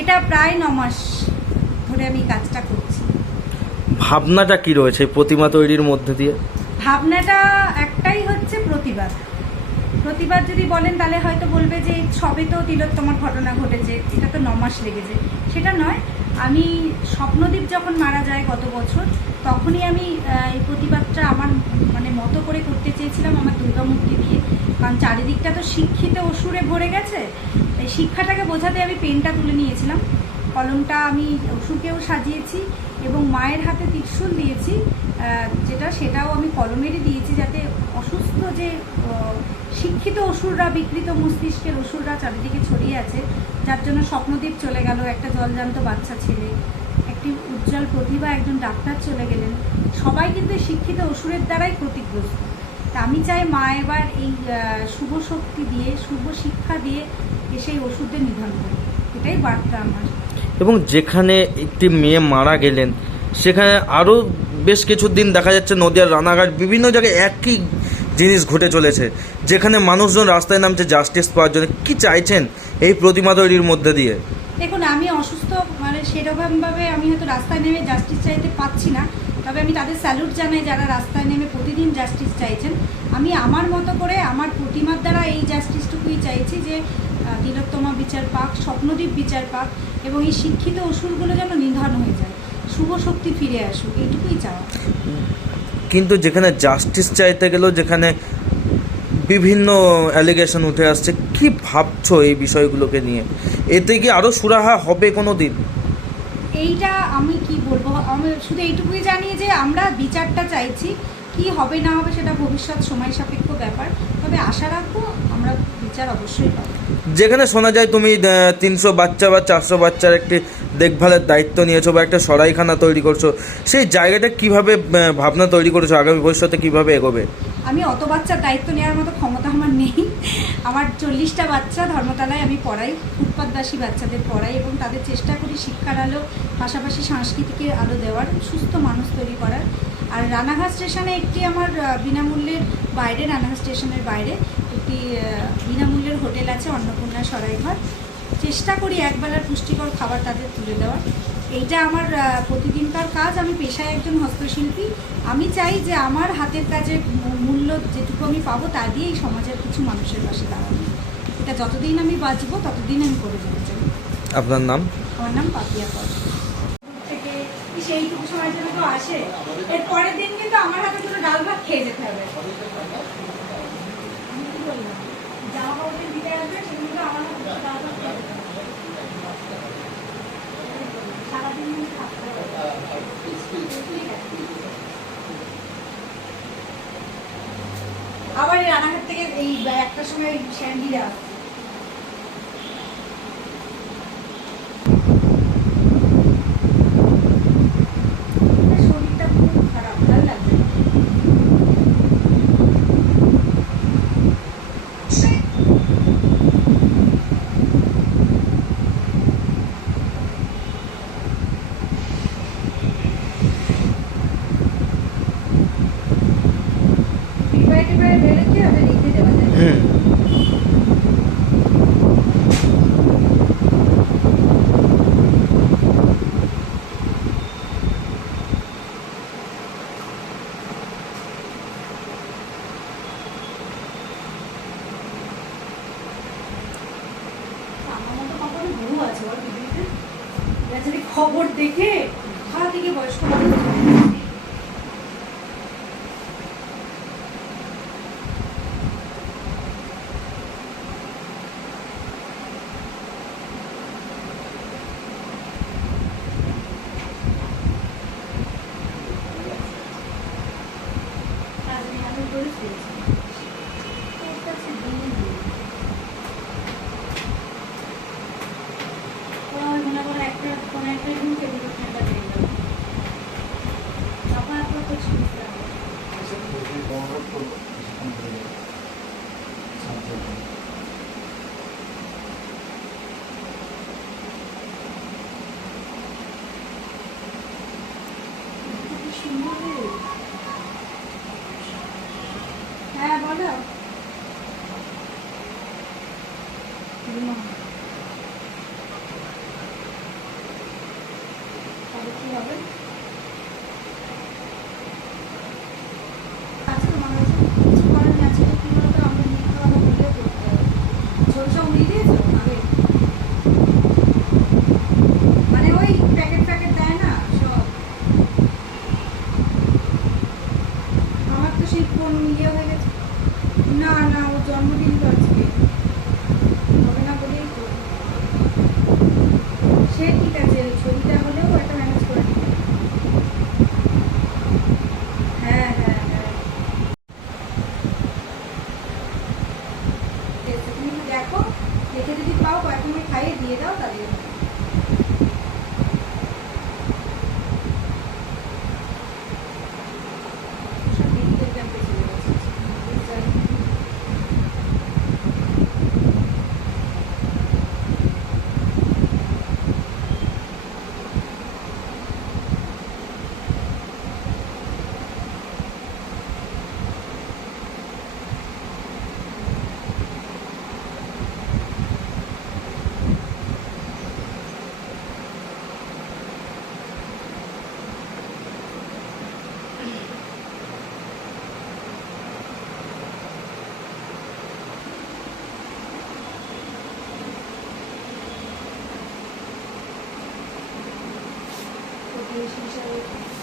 এটা প্রায় ন মাস ধরে আমি কাজটা করছি। ভাবনাটা কি রয়েছে প্রতিমা তৈরির মধ্যে দিয়ে? ভাবনাটা একটাই হচ্ছে প্রতিবাদ। প্রতিবাদ যদি বলেন তাহলে হয়তো বলবে যে সবে তো তিলোত্তমার ঘটনা ঘটেছে এটা তো নমাস লেগেছে। সেটা নয় আমি স্বপ্নদীপ যখন মারা যায় গত বছর তখনই আমি এই প্রতিবাদটা আমার মানে মতো করে করতে চেয়েছিলাম আমার দুর্গামূর্তি দিয়ে। কারণ চারিদিকটা তো শিক্ষিত অসুরে ভরে গেছে শিক্ষাটাকে বোঝাতে আমি পেনটা তুলে নিয়েছিলাম। কলমটা আমি অসুরকেও সাজিয়েছি এবং মায়ের হাতে ত্রিশূল দিয়েছি যেটা সেটাও আমি কলমেরই দিয়েছি যাতে অসুস্থ যে শিক্ষিত অসুররা, বিকৃত মস্তিষ্কের অসুররা চারিদিকে ছড়িয়ে আছে, যার জন্য স্বপ্নদ্বীপ চলে গেল, একটা জলজান্ত বাচ্চা ছেলে, একটি উজ্জ্বল প্রতিভা, একজন ডাক্তার চলে গেলেন। সবাই কিন্তু শিক্ষিত অসুরের দ্বারাই ক্ষতিগ্রস্ত। তা আমি চাই মা এবার এই শুভ শক্তি দিয়ে, শুভ শিক্ষা দিয়ে ওষুধের নিধন করে এটাই বার্তা আমার। এবং যেখানে একটি মেয়ে মারা গেলেন সেখানে আরও বেশ কিছুদিন দেখা যাচ্ছে নদিয়ার রানাঘাট বিভিন্ন জায়গায় একই জিনিস ঘটে চলেছে। যেখানে মানুষজন রাস্তায় নামছে জাস্টিস পাওয়ার জন্য। কি চাইছেন এই প্রতিমা তৈরির মধ্যে দিয়ে? দেখুন আমি অসুস্থ মানে সেরকমভাবে আমি হয়তো রাস্তায় নেমে জাস্টিস চাইতে পাচ্ছি না। তবে আমি তাদের স্যালুট জানাই যারা রাস্তায় নেমে প্রতিদিন জাস্টিস চাইছেন। আমি আমার মতো করে আমার প্রতিমার দ্বারা এই জাস্টিসটুকুই চাইছি যে তিলোত্তমা বিচার পাক স্বপ্নদ্বীপ বিচার পাক এবং এই শিক্ষিত অসুরগুলো যেন নিধন হয়ে যায় শুভ শক্তি ফিরে আসুক এইটুকুই চাওয়া। কিন্তু যেখানে জাস্টিস চাইতে গেলেও যেখানে বিভিন্ন অ্যালিগেশন উঠে আসছে কি ভাবছ এই বিষয়গুলোকে নিয়ে? এতে কি আরও সুরাহা হবে কোনো দিন এইটা আমি কি বলব? আমি শুধু এইটুকুই জানি যে আমরা বিচারটা চাইছি কি হবে না হবে সেটা ভবিষ্যৎ সময় সাপেক্ষ ব্যাপার। তবে আশা রাখব আমরা বিচার অবশ্যই পাবো। যেখানে শোনা যায় তুমি তিনশো বাচ্চা বা চারশো বাচ্চার একটি দেখভালের দায়িত্ব নিয়েছো বা একটা সরাইখানা তৈরি করছ সেই জায়গাটা কীভাবে ভাবনা তৈরি করেছ? আগামী ভবিষ্যতে কীভাবে এগোবে? আমি অত বাচ্চার দায়িত্ব নেওয়ার মতো ক্ষমতা আমার নেই। আমার চল্লিশটা বাচ্চা ধর্মতলায় আমি পড়াই ফুটপাতবাসী বাচ্চাদের পড়াই এবং তাদের চেষ্টা করি শিক্ষার আলো পাশাপাশি সাংস্কৃতিকের আলো দেওয়ার সুস্থ মানুষ তৈরি করার। আর রানাঘাট স্টেশনে একটি আমার বিনামূল্যের বাইরে রানাঘাট স্টেশনের বাইরে একটি বিনামূল্যের হোটেল আছে অন্নপূর্ণা সরাইঘর চেষ্টা করি একবেলার পুষ্টিকর খাবার তাদের তুলে দেওয়ার। এইটা আমার প্রতিদিনকার কাজ। আমি পেশায় একজন হস্তশিল্পী। আমি চাই যে আমার হাতের কাজের মূল্য যেটুকু আমি পাবো তা দিয়েই সমাজের কিছু মানুষের পাশে দাঁড়াবো। এটা যতদিন আমি বাঁচবো ততদিন আমি করে যেতে চাই আপনার নাম? আমার নাম পাপিয়া কর। সেইটুকু সময়ের জন্য তো আসে, এর পরের দিন কিন্তু আমার হাতে ডাল ভাত খেয়ে যেতে হবে। দিতে আমার ডাল ভাত হবে। আবার এই রানাঘাট থেকে এই একটার সময় স্যান্ডিরা খবর দেখে সারা থেকে বয়স্ক মানুষ আজকে আমি করে শুয়েছি ওর কাছে দিন নেই। ওরা মনে করে একটা কোনো একটা রুম টেবিল ঠান্ডা পেয়ে যাবে হবে আছে তোমার কাছে কিছু করার নেই আজকে কি বলতো আমরা নিয়ে খাওয়া হলেও করতে হবে ঝোলসা উড়িয়ে দিয়েছ আগে মানে ওই প্যাকেট প্যাকেট দেয় না সব আমার তো সেই ফোন ইয়ে হয়ে গেছে না না ওর জন্মদিন তো আজকে হবে না বলেই তো সে ঠিক আছে ছবিটা হলেও একটা ম্যানেজ করে দিতে হ্যাঁ হ্যাঁ হ্যাঁ ঠিক আছে, তুমি একটু দেখো দেখে যদি মিনিট খাইয়ে দিয়ে দাও তাহলে すごい。